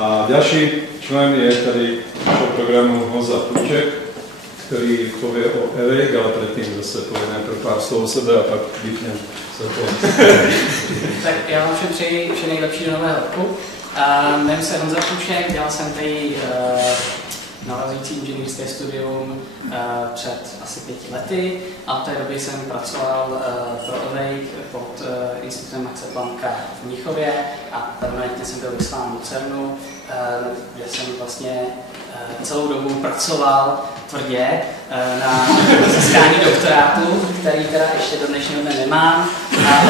A další člen je tady našeho programu Honza Půček, který pově o AWAKE, ale předtím zase povedeme pro pár slov o sebe a pak vypněm se to. Tak já vám všem přeji vše nejlepší do nového roku. Jmenuji se Honza Půček, dělal jsem tady navazující inženýrské studium před asi 5 lety a v té době jsem pracoval pro AWAKE pod institutem Maxe Plancka v Mnichově a permanentně jsem byl vyslán do CERNu, kde jsem vlastně celou dobu pracoval tvrdě na získání doktorátu, který teda ještě do dnešního dne nemám. A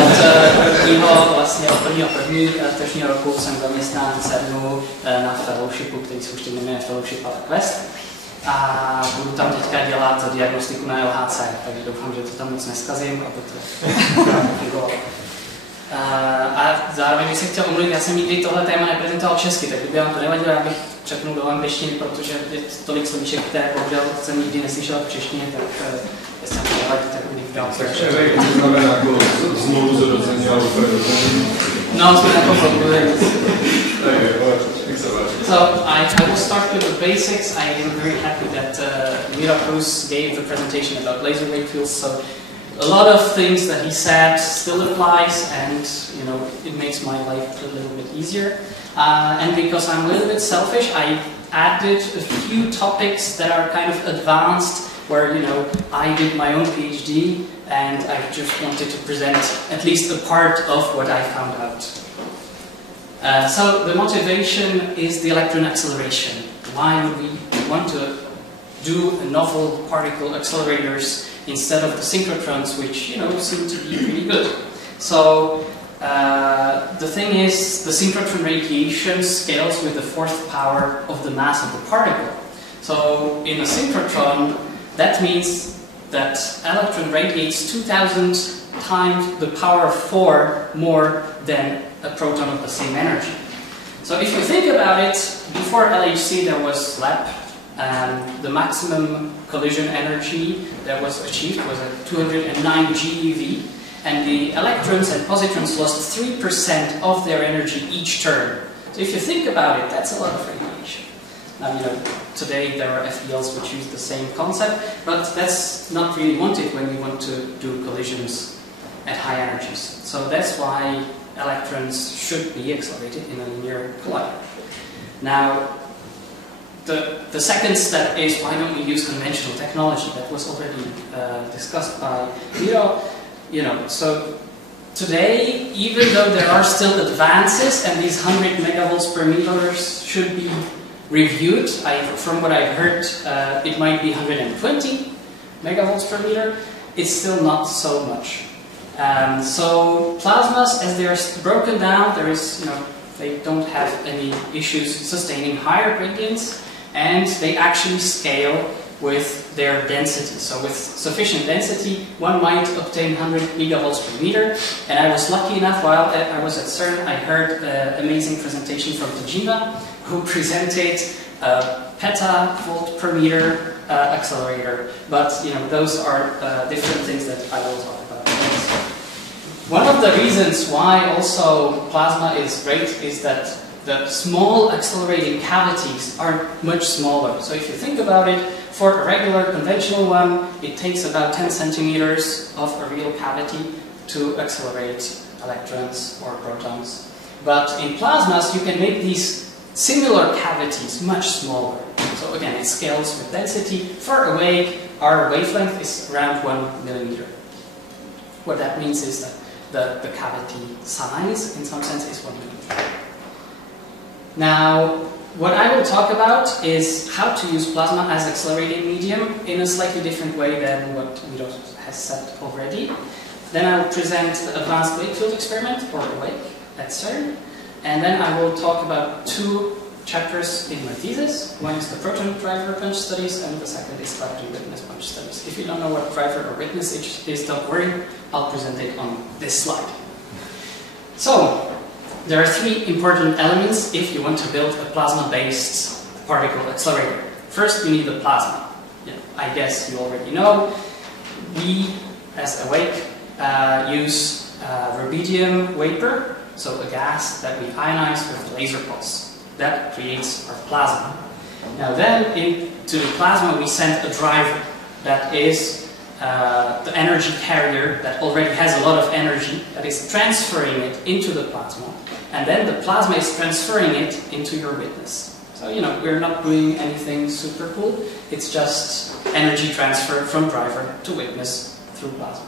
od prvního letošního roku jsem zaměstnán v CERNu na fellowshipu, který se už teď jmenuje Fellowship ale Quest. A budu tam teďka dělat diagnostiku na LHC, takže doufám, že to tam moc neskazím, aby to fungovalo. A zároveň bych se chtěl omluvit, já jsem nikdy tohle téma neprezentoval česky, tak kdyby vám to nevadilo, já bych přepnul do angličtiny, protože je tolik slovíček, které bohužel jsem nikdy neslyšel v češtině, tak jestli vám to nevadí, tak bych dal. Takže to znamená jako znovu zrození alebo prerození? No, jsme na to probudili. So I will start with the basics. I am very happy that Mira Cruz gave the presentation about laser Wakefield. So a lot of things that he said still applies, and you know it makes my life a little bit easier. And because I'm a little bit selfish, I added a few topics that are kind of advanced, where I did my own PhD, and I just wanted to present at least a part of what I found out. So the motivation is the electron acceleration. Why would we want to do novel particle accelerators instead of the synchrotrons, which seem to be pretty good? So the thing is, the synchrotron radiation scales with the 4th power of the mass of the particle. So in a synchrotron, that means that electron radiates 2000 times the power of 4 more than a proton of the same energy. So if you think about it, before LHC there was LEP, and the maximum collision energy that was achieved was at 209 GeV, and the electrons and positrons lost 3% of their energy each turn. So if you think about it, that's a lot of radiation. Now, today there are FELs which use the same concept, but that's not really wanted when we want to do collisions at high energies. So that's why electrons should be accelerated in a linear collider. Now, the second step is, why don't we use conventional technology? That was already discussed by Miro. So today, even though there are still advances, and these 100 megavolts per meter should be reviewed, from what I've heard, it might be 120 megavolts per meter. It's still not so much. So plasmas, as they are broken down, they don't have any issues sustaining higher gradients, and they actually scale with their density. So with sufficient density, one might obtain 100 gigavolts per meter. And I was lucky enough, while I was at CERN, I heard an amazing presentation from Tajima, who presented a petavolt per meter accelerator. But those are different things that I will talk about. One of the reasons why also plasma is great is that the small accelerating cavities are much smaller. So if you think about it, for a regular conventional one, it takes about 10 centimeters of a real cavity to accelerate electrons or protons. But in plasmas, you can make these similar cavities much smaller. So again, it scales with density. For AWAKE, our wavelength is around 1 millimeter. What that means is that the cavity size, in some sense, is 1 millimeter. Now, what I will talk about is how to use plasma as accelerating medium in a slightly different way than what Miro has said already. Then I will present the advanced Wakefield experiment, or AWAKE, at CERN. And then I will talk about 2 chapters in my thesis. One is the proton driver bunch studies, and the second is gravity witness bunch studies. If you don't know what driver or witness is, don't worry, I'll present it on this slide. So, there are 3 important elements if you want to build a plasma-based particle accelerator. First, you need the plasma. I guess you already know. We, as AWAKE, use rubidium vapor, so a gas that we ionize with laser pulse. That creates our plasma. Now then, into the plasma we send a driver. That is the energy carrier that already has a lot of energy, that is transferring it into the plasma. And then the plasma is transferring it into your witness. So, you know, we're not doing anything super cool. It's just energy transfer from driver to witness through plasma.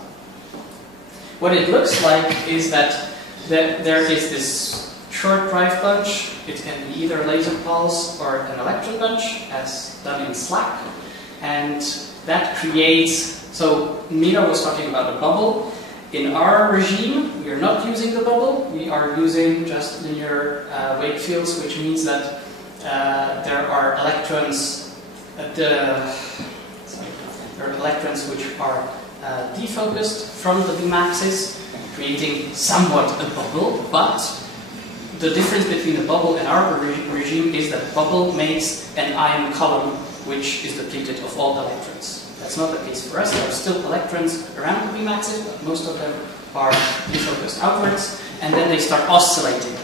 What it looks like is that there is this short drive bunch. It can be either a laser pulse or an electron bunch, as done in SLAC. And that creates, so Mira was talking about a bubble. In our regime, we are not using the bubble. We are using just linear wake fields, which means that there are electrons there are electrons which are defocused from the beam axis, creating somewhat a bubble, but the difference between the bubble and our regime is that bubble makes an ion column which is depleted of all electrons. That's not the case for us. There are still electrons around the beam axis, but most of them are defocused outwards, and then they start oscillating.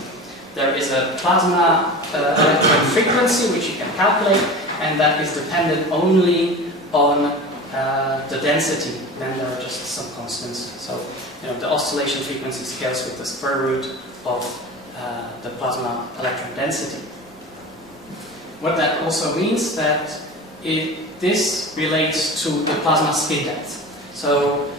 There is a plasma electron frequency which you can calculate, and that is dependent only on the density. Then there are just some constants. So, you know, the oscillation frequency scales with the square root of the plasma electron density. What that also means that this relates to the plasma spin depth. So,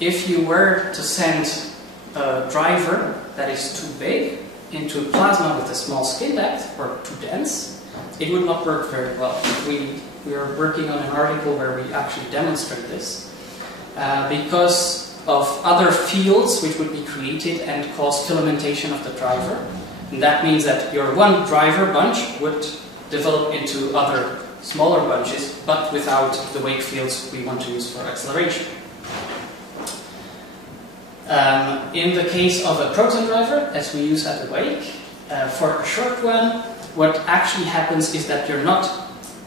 if you were to send a driver that is too big into a plasma with a small spin depth, or too dense, it would not work very well. We are working on an article where we actually demonstrate this, because of other fields which would be created and cause filamentation of the driver. And that means that your one driver bunch would develop into other smaller bunches, but without the wake fields we want to use for acceleration. In the case of a proton driver, as we use at the wake, for a short one, what actually happens is that you're not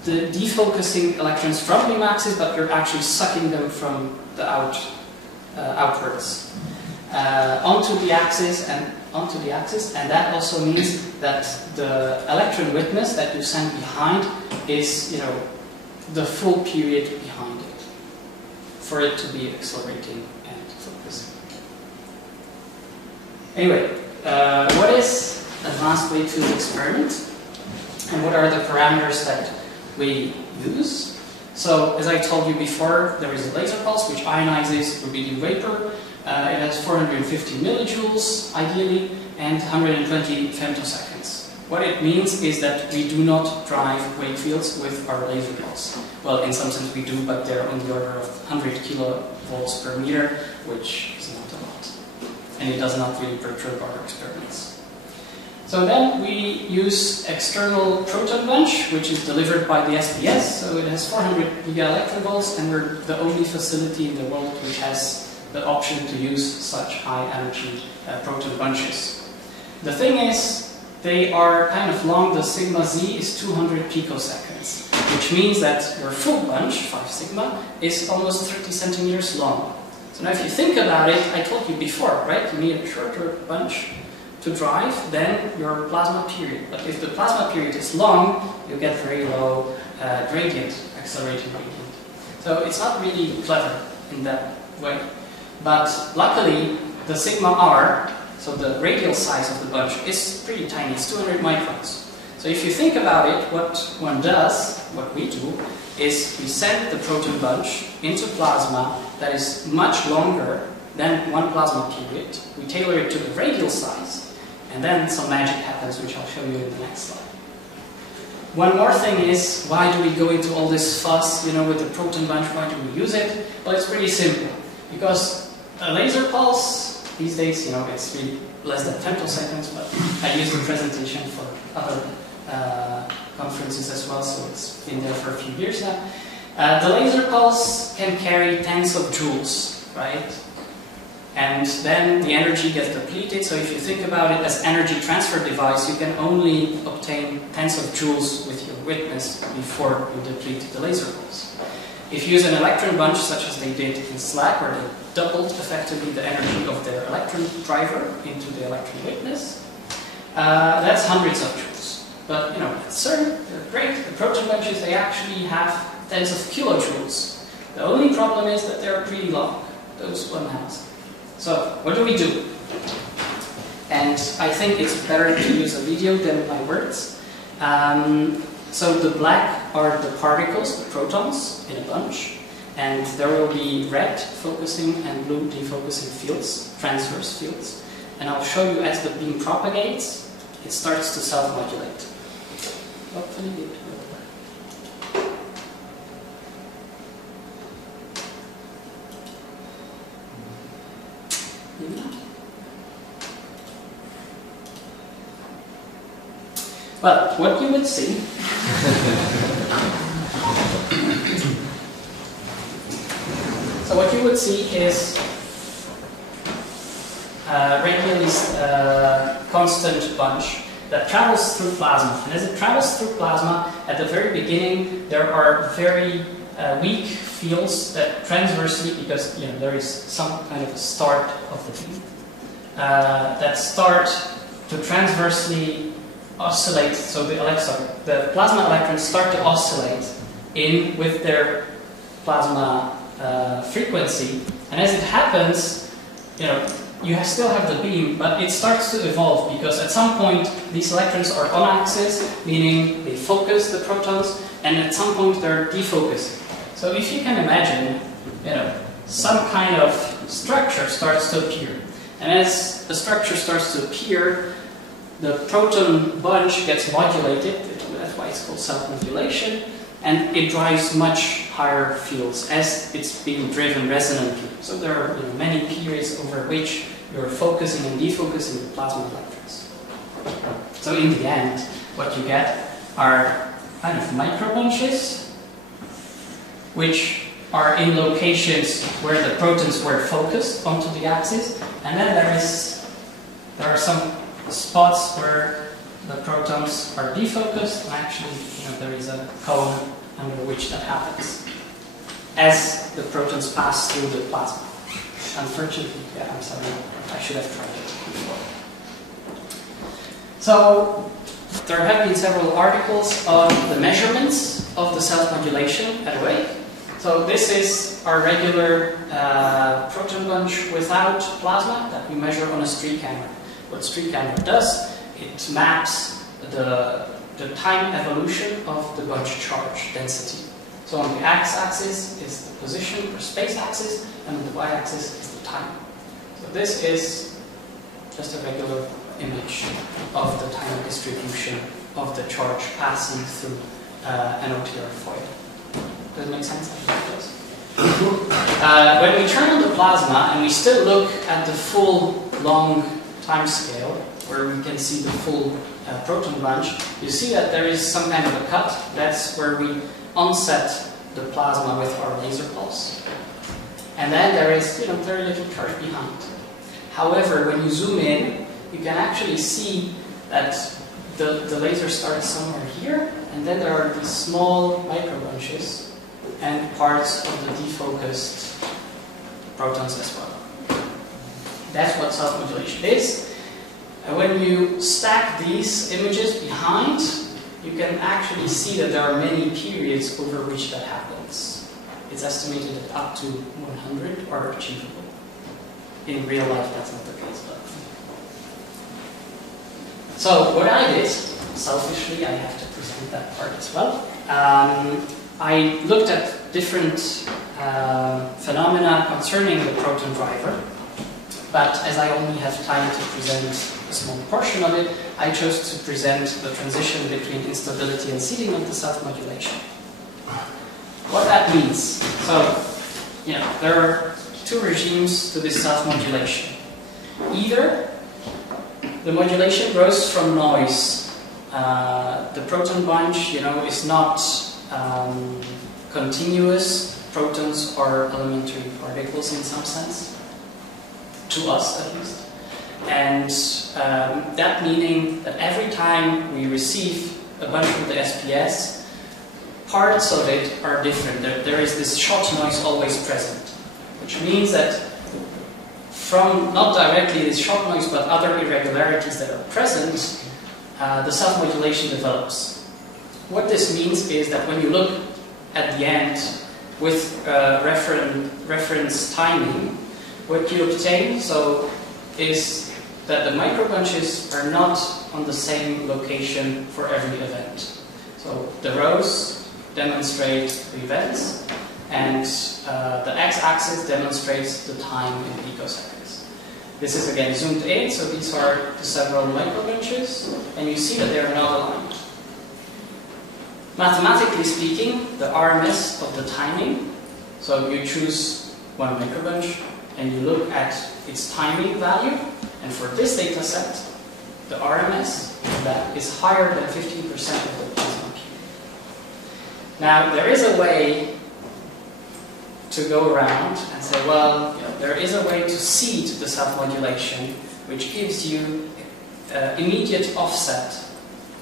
defocusing electrons from the beam axis, but you're actually sucking them from the outwards onto the axis, and that also means that the electron witness that you send behind is, you know, the full period behind it for it to be accelerating and focusing. Anyway, what is advanced Wakefield experiment, and what are the parameters that we use? So, as I told you before, there is a laser pulse which ionizes rubidium vapor. It has 450 millijoules, ideally, and 120 femtoseconds. What it means is that we do not drive wake fields with our laser pulse. Well, in some sense we do, but they're on the order of 100 kilovolts per meter, which is not a lot. And it does not really perturb our experiments. So then we use external proton bunch, which is delivered by the SPS. So it has 400 gigaelectronvolts, and we're the only facility in the world which has the option to use such high energy proton bunches. The thing is, they are kind of long. The sigma z is 200 picoseconds, which means that your full bunch, 5 sigma, is almost 30 centimeters long. So now if you think about it, I told you before, right? You need a shorter bunch to drive than your plasma period. But if the plasma period is long, you get very low gradient, accelerating gradient. So it's not really clever in that way. But luckily, the sigma r, so the radial size of the bunch, is pretty tiny. It's 200 microns. So if you think about it, what one does, what we do, is we send the proton bunch into plasma that is much longer than one plasma period. We tailor it to the radial size, and then some magic happens, which I'll show you in the next slide. One more thing is, why do we go into all this fuss, you know, with the proton bunch? Why do we use it? Well, it's pretty simple. Because a laser pulse, these days, you know, it's really less than femtoseconds, but I used the presentation for other conferences as well, so it's been there for a few years now. The laser pulse can carry tens of joules, right? And then the energy gets depleted, so if you think about it as energy transfer device, you can only obtain tens of joules with your witness before you deplete the laser pulse. If you use an electron bunch, such as they did in SLAC, where they doubled effectively the energy of their electron driver into the electron witness, that's hundreds of joules. But you know, at CERN, they're great. The proton bunches, they actually have tens of kilojoules. The only problem is that they're pretty long, those 1 has. So what do we do? And I think it's better to use a video than my words. So the black are the particles, the protons, in a bunch. And there will be red focusing and blue defocusing fields, transverse fields. And I'll show you as the beam propagates, it starts to self-modulate. Hopefully it will. Well, what you would see so what you would see is a regularly constant bunch that travels through plasma. And as it travels through plasma, at the very beginning there are very weak fields that transversely, because you know there is some kind of a start of the beam, that start to transversely oscillate. So the plasma electrons start to oscillate in with their plasma frequency, and as it happens, you know, you still have the beam, but it starts to evolve, because at some point these electrons are on axis, meaning they focus the protons, and at some point they're defocusing. So if you can imagine, you know, some kind of structure starts to appear, and as the structure starts to appear, the proton bunch gets modulated. That's why it's called self-modulation, and it drives much higher fields as it's being driven resonantly. So there are, you know, many periods over which you're focusing and defocusing the plasma electrons. So in the end, what you get are kind of micro bunches, which are in locations where the protons were focused onto the axis, and then there are some spots where the protons are defocused, and actually, you know, there is a cone under which that happens as the protons pass through the plasma. Unfortunately, yeah, I'm sorry, I should have tried it before. So there have been several articles on the measurements of the self-modulation at Awake. So this is our regular proton bunch without plasma that we measure on a street camera. What street camera does, it maps the time evolution of the bunch charge density. So on the x-axis is the position or space axis, and on the y-axis is the time. So this is just a regular image of the time distribution of the charge passing through an OTR foil. Does it make sense? I think it does. When we turn on the plasma and we still look at the full long time scale, where we can see the full proton bunch, you see that there is some kind of a cut. That's where we onset the plasma with our laser pulse. And then there is, you know, very little charge behind. However, when you zoom in, you can actually see that the laser starts somewhere here, and then there are these small micro bunches and parts of the defocused protons as well. That's what self-modulation is. And when you stack these images behind, you can actually see that there are many periods over which that happens. It's estimated that up to 100 are achievable. In real life, that's not the case. But. So what I did, selfishly, I have to present that part as well. I looked at different phenomena concerning the proton driver. But as I only have time to present a small portion of it, I chose to present the transition between instability and seeding of the self-modulation. What that means. So, you know, there are two regimes to this self-modulation. Either the modulation grows from noise. The proton bunch, you know, is not continuous. Protons are elementary particles in some sense. To us, at least. And that meaning that every time we receive a bunch from the SPS, parts of it are different. There is this shot noise always present, which means that from not directly this shot noise, but other irregularities that are present, the self-modulation develops. What this means is that when you look at the end with reference timing, what you obtain is that the microbunches are not on the same location for every event. So the rows demonstrate the events, and the x-axis demonstrates the time in picoseconds. This is again zoomed in, so these are the several microbunches, and you see that they are not aligned. Mathematically speaking, the RMS of the timing, so you choose one microbunch and you look at its timing value, and for this data set, the RMS of that is higher than 15% of the plasma Q. Now, there is a way to go around and say, well, there is a way to seed the self-modulation, which gives you immediate onset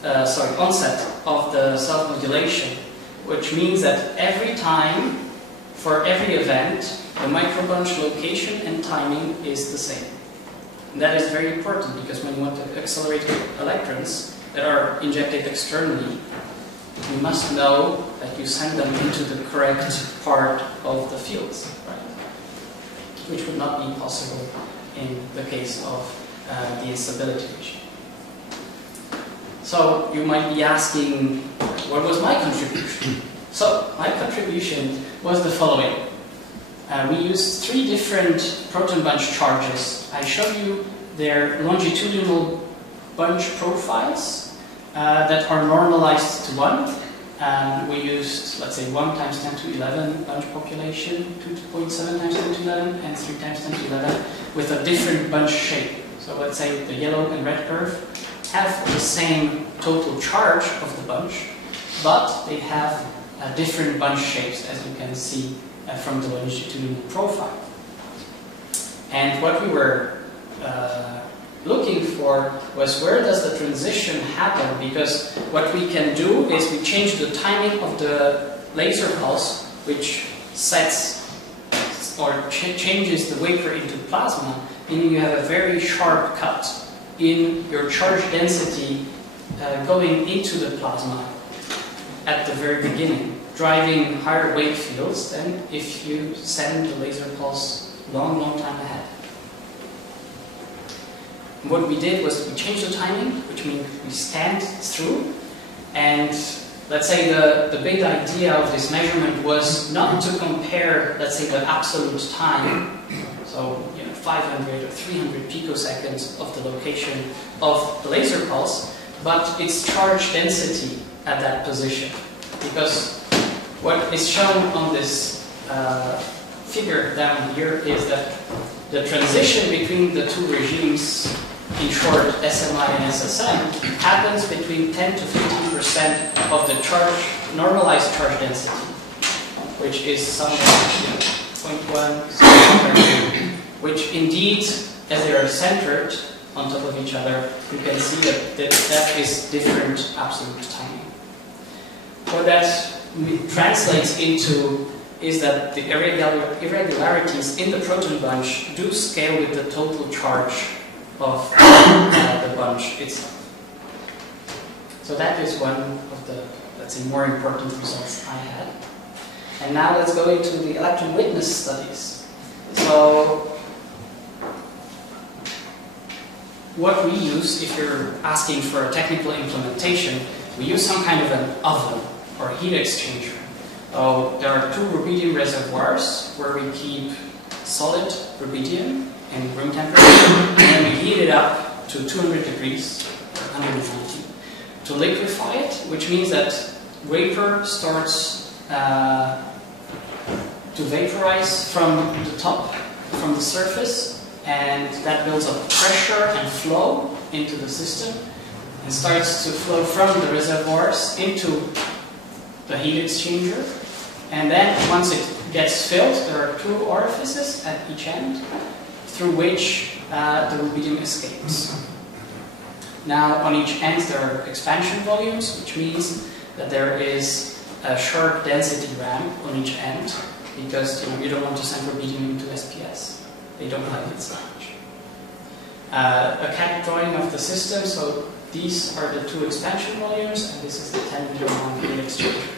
of the self-modulation, which means that every time, for every event, the microbunch location and timing is the same. And that is very important, because when you want to accelerate electrons that are injected externally, you must know that you send them into the correct part of the fields, right? Which would not be possible in the case of the instability regime. So you might be asking, what was my contribution? So my contribution was the following. We used 3 different proton bunch charges. I showed you their longitudinal bunch profiles that are normalized to 1. We used, let's say, 1 times 10 to 11 bunch population, 2.7 times 10 to 11, and 3 times 10 to 11 with a different bunch shape. So let's say the yellow and red curve have the same total charge of the bunch, but they have different bunch shapes, as you can see from the longitudinal profile. And what we were looking for was, where does the transition happen? Because what we can do is we change the timing of the laser pulse, which sets or changes the vapor into plasma, meaning you have a very sharp cut in your charge density going into the plasma at the very beginning, driving higher wave fields than if you send the laser pulse long time ahead. And what we did was we changed the timing, which means we scanned through, and let's say the big idea of this measurement was not to compare, let's say, the absolute time, so 500 or 300 picoseconds of the location of the laser pulse, but its charge density at that position. Because what is shown on this figure down here is that the transition between the 2 regimes, in short SMI and SSM, happens between 10 to 15% of the normalized charge density, which is somewhere 0.1, which indeed, as they are centered on top of each other, you can see that is different absolute timing. What that translates into is that the irregularities in the proton bunch do scale with the total charge of the bunch itself. So that is one of the, let's say, more important results I had. And now let's go into the electron witness studies. So what we use, if you're asking for a technical implementation, we use some kind of an oven or heat exchanger. There are 2 rubidium reservoirs where we keep solid rubidium in room temperature, and then we heat it up to 200 degrees, or 190, to liquefy it, which means that vapor starts to vaporize from the top, from the surface, and that builds up pressure and flow into the system, and starts to flow from the reservoirs into the heat exchanger. And then once it gets filled, there are 2 orifices at each end through which the rubidium escapes. Now on each end there are expansion volumes, which means that there is a sharp density ramp on each end, because you don't want to send rubidium into SPS. They don't like it so much. A CAD drawing of the system, so these are the two expansion volumes, and this is the 10-meter-long heat exchanger.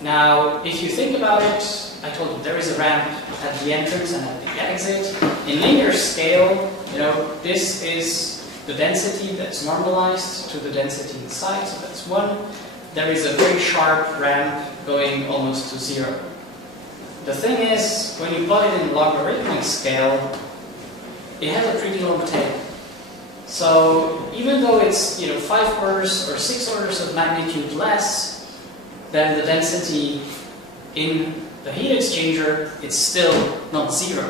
Now, if you think about it, I told you there is a ramp at the entrance and at the exit. In linear scale, you know, this is the density that's normalized to the density inside, so that's 1. There is a very sharp ramp going almost to 0. The thing is, when you plot it in logarithmic scale, it has a pretty long tail. So even though it's, you know, 5 orders or 6 orders of magnitude less than the density in the heat exchanger, it's still not 0,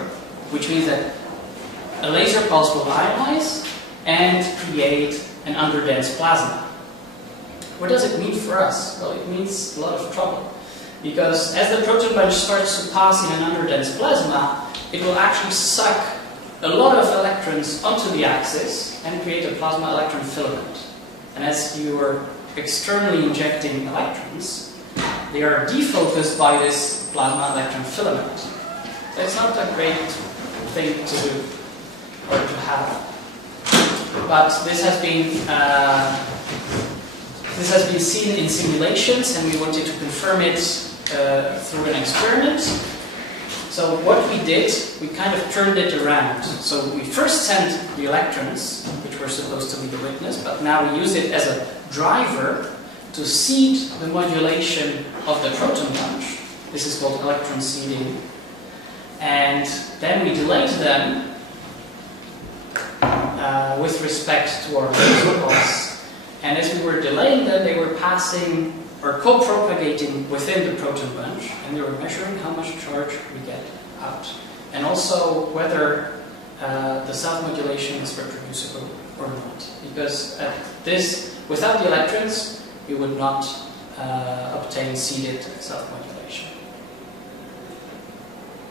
which means that a laser pulse will ionize and create an underdense plasma. What does it mean for us? Well, it means a lot of trouble. Because as the proton bunch starts to pass in an underdense plasma, it will actually suck a lot of electrons onto the axis and create a plasma electron filament. And as you are externally injecting electrons, they are defocused by this plasma electron filament. So it's not a great thing to do or to have. But this has been seen in simulations, and we wanted to confirm it through an experiment. So what we did, we kind of turned it around. So we first sent the electrons, which were supposed to be the witness, but now we use it as a driver to seed the modulation of the proton bunch. This is called electron seeding. And then we delayed them with respect to our laser pulse. And as we were delaying them, they were passing or co-propagating within the proton bunch, and they were measuring how much charge we get out. And also whether the self-modulation is reproducible or not. Because at this, without the electrons, you would not obtain seeded self-modulation.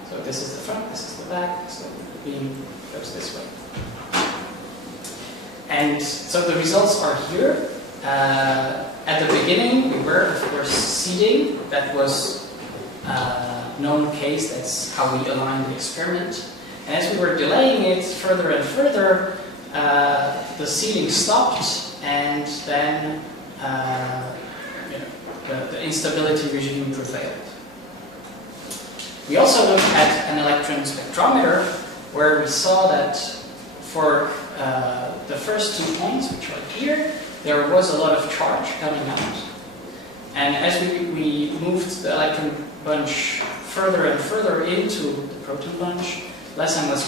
So this is the front, this is the back, so the beam goes this way. And so the results are here. At the beginning, we were, of course, seeding. That was known case. That's how we aligned the experiment. And as we were delaying it further and further, the seeding stopped, and then the instability regime prevailed. We also looked at an electron spectrometer, where we saw that for the first 2 points, which are here, there was a lot of charge coming out. And as we moved the electron bunch further and further into the proton bunch, less and less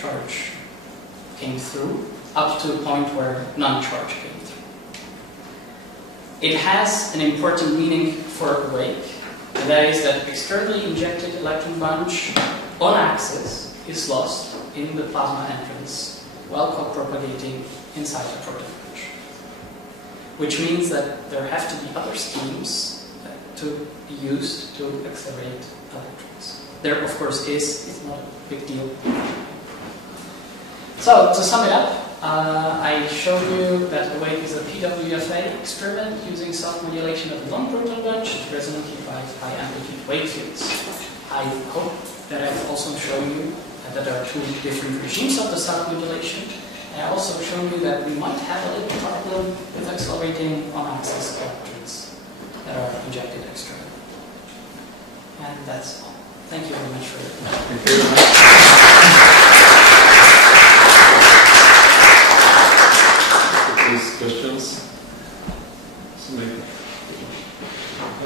charge came through, up to a point where non-charge came through. It has an important meaning for awake, and that is that externally injected electron bunch on axis is lost in the plasma entrance while co-propagating inside the proton bunch. Which means that there have to be other schemes to be used to accelerate electrons. There, of course, it's not a big deal. So, to sum it up, I showed you that awake is a PWFA experiment using self-modulation of a non-proton bunch to resonantly drive high-amplitude Wakefields. I hope that I've also shown you that there are 2 different regimes of the self-modulation. And I also shown you that we might have a little problem with accelerating on-axis electrons that are injected externally. And that's all. Thank you very much for your attention. Thank you very much. These questions? So maybe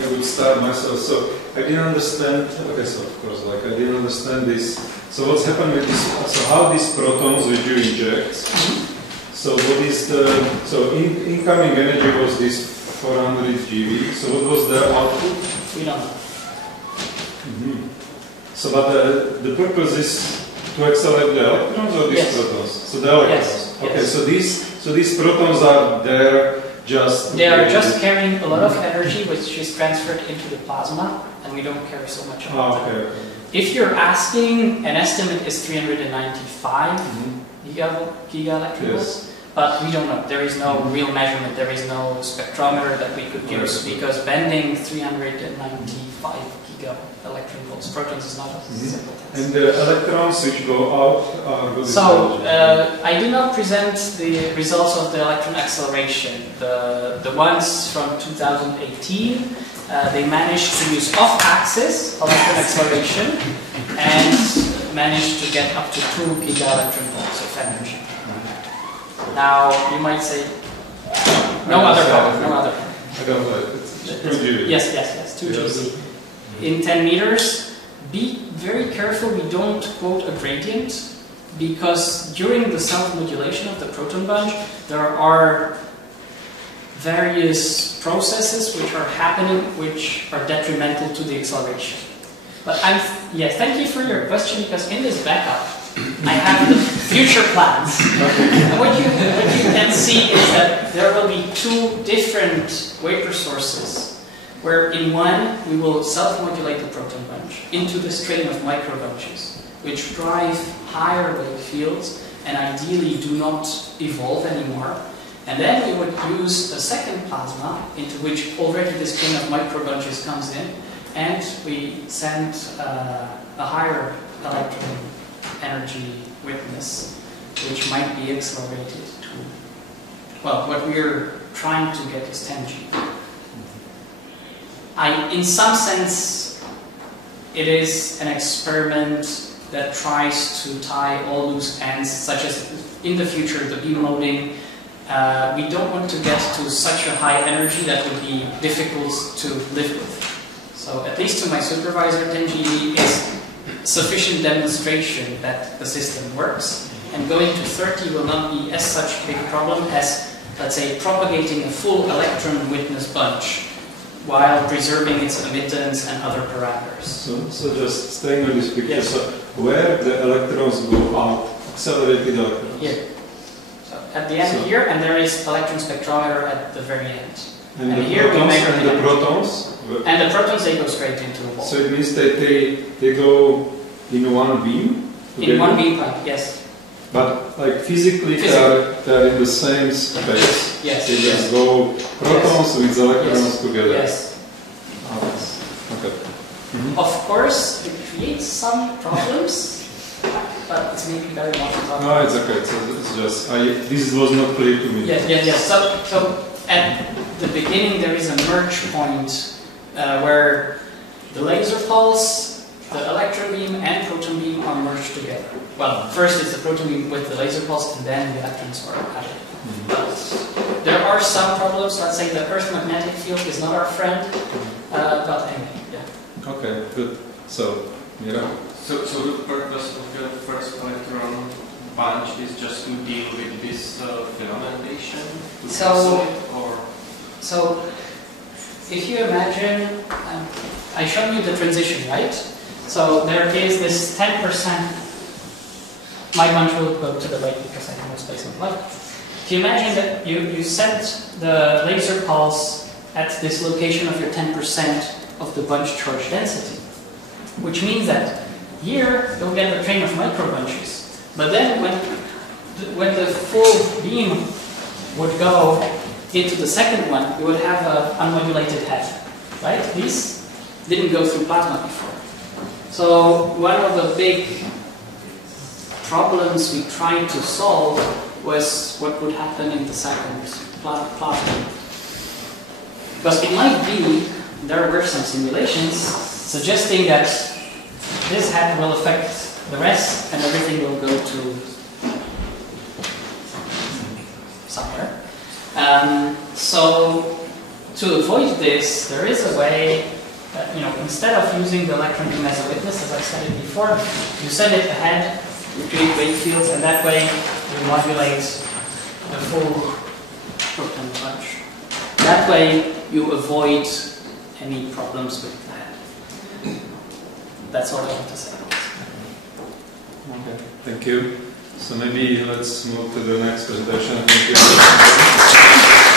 I would start myself. So I didn't understand. Okay, so of course, like I didn't understand this. So what's happened with this? So how these protons which you inject? So what is the? So incoming energy was this 400 GeV. So what was the output? We don't know. So, but the purpose is to accelerate the electrons or these protons? So the electrons. Yes. Okay. Yes. So these protons are there just. They are just carrying a lot of energy, which is transferred into the plasma, and we don't care so much about that. Okay. If you're asking, an estimate is 395 giga electron volts. but we don't know. There is no real measurement. There is no spectrometer that we could use because bending 395 giga electron volts protons is not a simple task. And the electrons which go out are so I do not present the results of the electron acceleration. The ones from 2018, they managed to use off-axis electron acceleration and managed to get up to 2 giga electron volts of energy. Now you might say, no other power. I don't know. It's 2 GeV. Yes, 2 GeV. In 10 meters, be very careful we don't quote a gradient, because during the self-modulation of the proton bunch, there are various processes which are happening which are detrimental to the acceleration. But thank you for your question, because in this backup, I have the future plans. And what you can see is that there will be 2 different vapor sources, where in one we will self-modulate the proton bunch into the stream of microbunches, which drive higher wave fields and ideally do not evolve anymore. And then we would use a second plasma into which already the stream of microbunches comes in, and we send a higher electron energy witness, which might be accelerated to, well, what we're trying to get is 10 G. In some sense, it is an experiment that tries to tie all loose ends, such as in the future the beam loading. We don't want to get to such a high energy that would be difficult to live with. So at least to my supervisor, 10 GeV is sufficient demonstration that the system works, and going to 30 will not be as such a big problem as, let's say, propagating a full electron witness bunch while preserving its emittance and other parameters. So just staying with this picture, yes. So where the electrons go out, accelerated electrons? Here. So at the end here, and there is electron spectrometer at the very end. And the here protons, we measure the protons? And the protons, they go straight into the wall. So it means that they go in one beam? In one beam pipe, yes. But like physically they're in the same space. Yes. They just go protons with electrons together. Yes. Okay. Of course, it creates some problems, but it's maybe very much to talk about. No, it's okay. It's just this was not clear to me. Yes. So at the beginning there is a merge point where the laser pulse, the electron beam, and proton beam are merged together. Well, first it's the proton beam with the laser pulse, and then the electrons are added. But there are some problems. Let's say the Earth magnetic field is not our friend. But anyway, yeah. Okay, good. So, So the purpose of the first electron bunch is just to deal with this phenomenation? So, if you imagine, I showed you the transition, right? So there is this 10%. My bunch will go to the right because I have no space on the left. If you imagine that you set the laser pulse at this location of your 10% of the bunch charge density, which means that here you'll get a train of microbunches. But then when the full beam would go into the second one, you would have an unmodulated head, right? These didn't go through plasma before. So one of the big problems we tried to solve was what would happen in the second plasma. Because it might be, there were some simulations suggesting that this head will affect the rest and everything will go to somewhere. So to avoid this, there is a way that, instead of using the electron beam as a witness, as I said it before, you send it ahead, you create wave fields, and that way you modulate the full proton bunch. That way you avoid any problems with the head. That's all I want to say. Okay, thank you. So maybe let's move to the next presentation. Thank you.